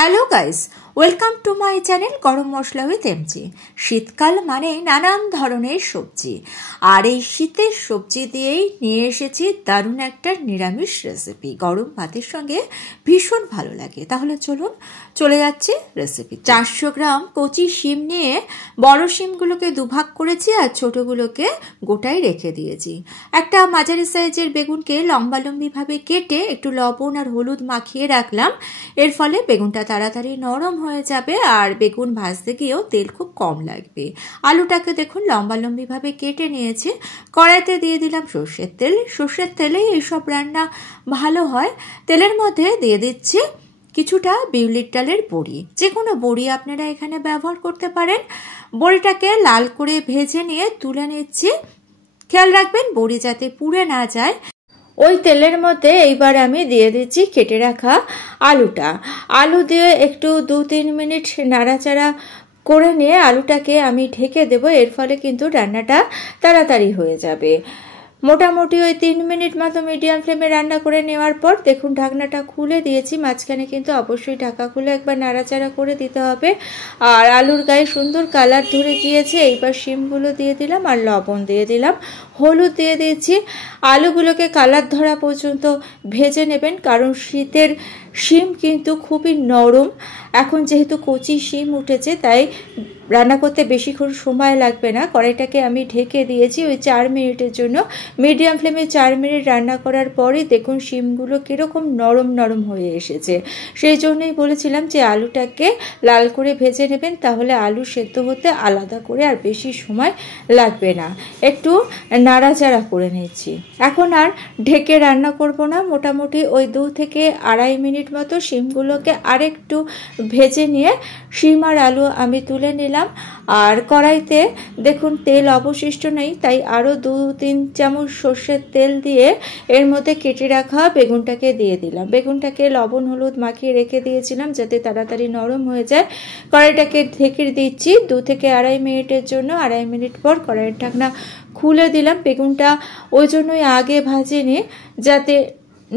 Hello guys, welcome to my channel গরম মশলা with MG. শীতকাল মানে নানান ধরনের সবজি, আর এই শীতের সবজি দিয়েই নিয়ে এসেছি দারুণ একটা নিরামিষ রেসিপি। গরম ভাতের সঙ্গে ভীষণ ভালো লাগে। তাহলে চলুন চলে যাচ্ছি রেসিপি। 400 গ্রাম কচি শিম নিয়ে বড় শিমগুলোকে দুভাগ করেছি আর ছোটগুলোকে গোটাই রেখে দিয়েছি। একটা মাঝারি সাইজের বেগুনকে লম্বালম্বিভাবে কেটে একটু লবণ আর হলুদ মাখিয়ে রাখলাম। এর ফলে বেগুনটা তাড়াতাড়ি নরম হয়ে যাবে আর বেগুন ভাজতে গিয়েও তেল খুব কম লাগবে। আলুটাকে দেখুন লম্বালম্বিভাবে কেটে নিয়েছি। কড়াইতে দিয়ে দিলাম সর্ষের তেল। সর্ষের তেলেই এইসব রান্না ভালো হয়। তেলের মধ্যে দিয়ে দিচ্ছি কিছুটা বিউলির ডালের বড়ি। যে কোনো বড়ি আপনারা এখানে ব্যবহার করতে পারেন। বড়িটাকে লাল করে ভেজে নিয়ে তুলে নিচ্ছি। খেয়াল রাখবেন বড়ি যাতে পুড়ে না যায়। ওই তেলের মধ্যে এইবার আমি দিয়ে দিচ্ছি কেটে রাখা আলুটা। আলু দিয়ে একটু 2-3 মিনিট নাড়াচাড়া করে নিয়ে আলুটাকে আমি ঢেকে দেবো। এর ফলে কিন্তু রান্নাটা তাড়াতাড়ি হয়ে যাবে। মোটামুটি ওই 3 মিনিট মতো মিডিয়াম ফ্লেমে রান্না করে নেওয়ার পর দেখুন ঢাকনাটা খুলে দিয়েছি। মাঝখানে কিন্তু অবশ্যই ঢাকা খুলে একবার নাড়াচাড়া করে দিতে হবে। আর আলুর গায়ে সুন্দর কালার ধরে গিয়েছে। এইবার শিমগুলো দিয়ে দিলাম আর লবণ দিয়ে দিলাম, হলুদ দিয়ে দিয়েছি। আলুগুলোকে কালার ধরা পর্যন্ত ভেজে নেবেন, কারণ শীতের শিম কিন্তু খুবই নরম। এখন যেহেতু কচি শিম উঠেছে তাই রান্না করতে বেশিক্ষণ সময় লাগবে না। কড়াইটাকে আমি ঢেকে দিয়েছি ওই 4 মিনিটের জন্য। মিডিয়াম ফ্লেমে 4 মিনিট রান্না করার পরে দেখুন শিমগুলো কীরকম নরম নরম হয়ে এসেছে। সেই জন্যই বলেছিলাম যে আলুটাকে লাল করে ভেজে নেবেন, তাহলে আলু সেদ্ধ হতে আলাদা করে আর বেশি সময় লাগবে না। একটু নাড়াচাড়া করে নিচ্ছি। এখন আর ঢেকে রান্না করব না। মোটামুটি ওই 2 থেকে 2.5 মিনিট মতো শিমগুলোকে আরেকটু ভেজে নিয়ে শিম আর আলু আমি তুলে নিলাম। আর কড়াইতে দেখুন তেল অবশিষ্ট নেই, তাই আরও 2-3 চামচ সর্ষের তেল দিয়ে এর মধ্যে কেটে রাখা বেগুনটাকে দিয়ে দিলাম। বেগুনটাকে লবণ হলুদ মাখিয়ে রেখে দিয়েছিলাম যাতে তাড়াতাড়ি নরম হয়ে যায়। কড়াইটাকে ঢেকে দিচ্ছি 2 থেকে 2.5 মিনিটের জন্য। 2.5 মিনিট পর কড়াইয়ের ঢাকনা খুলে দিলাম। বেগুনটা ওই জন্যই আগে ভাজিনি যাতে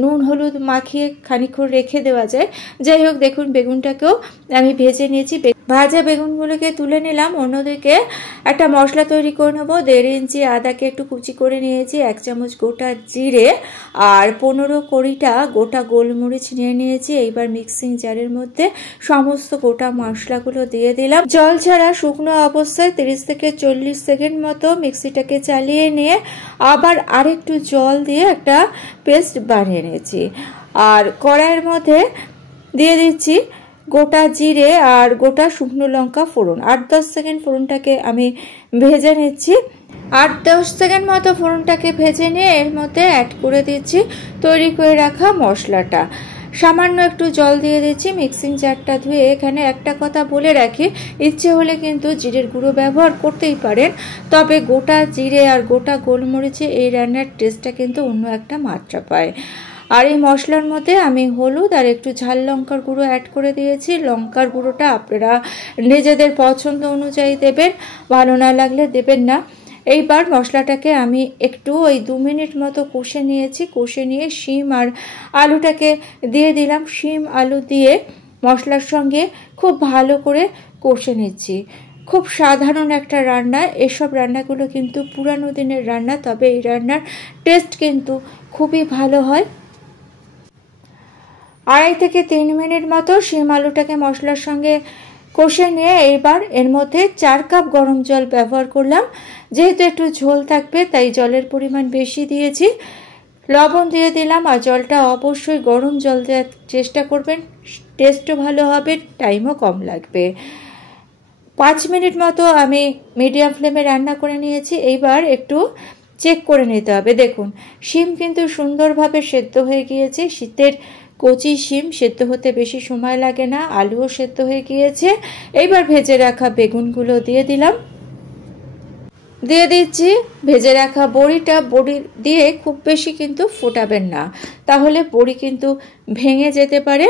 নুন হলুদ মাখিয়ে খানিকক্ষণ রেখে দেওয়া যায়। যাই হোক দেখুন বেগুনটাকেও আমি ভেজে নিয়েছি। ভাজা বেগুনগুলোকে তুলে নিলাম। অন্যদিকে একটা মশলা তৈরি করে নেবো। 1.5 ইঞ্চি আদাকে একটু কুচি করে নিয়েছি, 1 চামচ গোটা জিরে আর 15-20টা গোটা গোলমরিচ নিয়ে নিয়েছি। এইবার মিক্সিং জারের মধ্যে সমস্ত গোটা মশলাগুলো দিয়ে দিলাম। জল ছাড়া শুকনো অবস্থায় 30 থেকে 40 সেকেন্ড মতো মিক্সিটাকে চালিয়ে নিয়ে আবার আরেকটু জল দিয়ে একটা পেস্ট বানিয়ে নিয়েছি। আর কড়াইয়ের মধ্যে দিয়ে দিচ্ছি গোটা জিরে আর গোটা শুকনো লঙ্কা ফোড়ন। 8-10 সেকেন্ড ফোড়নটাকে আমি ভেজে নিচ্ছি। 8-10 সেকেন্ড মতো ফোড়নটাকে ভেজে নিয়ে এর মধ্যে অ্যাড করে দিচ্ছি তৈরি করে রাখা মশলাটা। সামান্য একটু জল দিয়ে দিচ্ছি। মিক্সিং জারটা ধুয়ে এখানে একটা কথা বলে রাখি, ইচ্ছে হলে কিন্তু জিরের গুঁড়ো ব্যবহার করতেই পারেন, তবে গোটা জিরে আর গোটা গোলমরিচে এই রান্নার টেস্টটা কিন্তু অন্য একটা মাত্রা পায়। আর এই মশলার মধ্যে আমি হলুদ আর একটু ঝাল লঙ্কার গুঁড়ো অ্যাড করে দিয়েছি। লঙ্কার গুঁড়োটা আপনারা নিজেদের পছন্দ অনুযায়ী দেবেন, ভালো না লাগলে দেবেন না। এইবার মশলাটাকে আমি একটু ওই 2 মিনিট মতো কষে নিয়েছি। কষে নিয়ে শিম আর আলুটাকে দিয়ে দিলাম। শিম আলু দিয়ে মশলার সঙ্গে খুব ভালো করে কষে নিচ্ছি। খুব সাধারণ একটা রান্না। এসব রান্নাগুলো কিন্তু পুরানো দিনের রান্না, তবে এই রান্নার টেস্ট কিন্তু খুবই ভালো হয়। 2.5 থেকে 3 মিনিট মতো শিম আলুটাকে মশলার সঙ্গে কষে নিয়ে এইবার এর মধ্যে 4 কাপ গরম জল ব্যবহার করলাম। যেহেতু একটু ঝোল থাকবে তাই জলের পরিমাণ বেশি দিয়েছি। লবণ দিয়ে দিলাম আর জলটা অবশ্যই গরম জল দেওয়ার চেষ্টা করবেন, টেস্টও ভালো হবে, টাইমও কম লাগবে। 5 মিনিট মতো আমি মিডিয়াম ফ্লেমে রান্না করে নিয়েছি। এইবার একটু চেক করে নিতে হবে। দেখুন শিম কিন্তু সুন্দরভাবে সেদ্ধ হয়ে গিয়েছে। শীতের কচি শিম সেদ্ধ হতে বেশি সময় লাগে না। আলুও সেদ্ধ হয়ে গিয়েছে। এইবার ভেজে রাখা বেগুনগুলো দিয়ে দিলাম। দিয়ে দিচ্ছি ভেজে রাখা বড়িটা। বড়ি দিয়ে খুব বেশি কিন্তু ফোটাবেন না, তাহলে বড়ি কিন্তু ভেঙে যেতে পারে।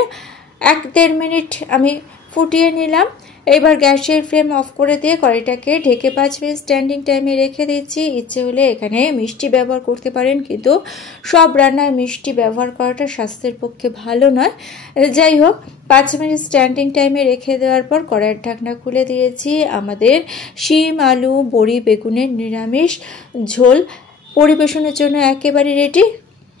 1-1.5 মিনিট আমি ফুটিয়ে নিলাম। এবার গ্যাসের ফ্লেম অফ করে দিয়ে কড়াইটাকে ঢেকে 5 মিনিট স্ট্যান্ডিং টাইমে রেখে দিচ্ছি। ইচ্ছে হলে এখানে মিষ্টি ব্যবহার করতে পারেন, কিন্তু সব রান্নায় মিষ্টি ব্যবহার করাটা স্বাস্থ্যের পক্ষে ভালো নয়। যাই হোক, 5 মিনিট স্ট্যান্ডিং টাইমে রেখে দেওয়ার পর কড়াইয়ের ঢাকনা খুলে দিয়েছি। আমাদের শিম, আলু, বড়ি, বেগুনের নিরামিষ ঝোল পরিবেশনের জন্য একেবারে রেডি।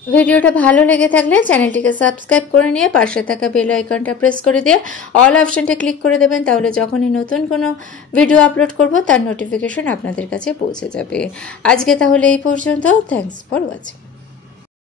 ভিডিওটা ভালো লেগে থাকলে চ্যানেলটিকে সাবস্ক্রাইব করে নিয়ে পাশে থাকা বেল আইকনটা প্রেস করে দিয়ে অল অপশনটা ক্লিক করে দেবেন, তাহলে যখনই নতুন কোনো ভিডিও আপলোড করব তার নোটিফিকেশন আপনাদের কাছে পৌঁছে যাবে। আজকে তাহলে এই পর্যন্ত। Thanks for watching.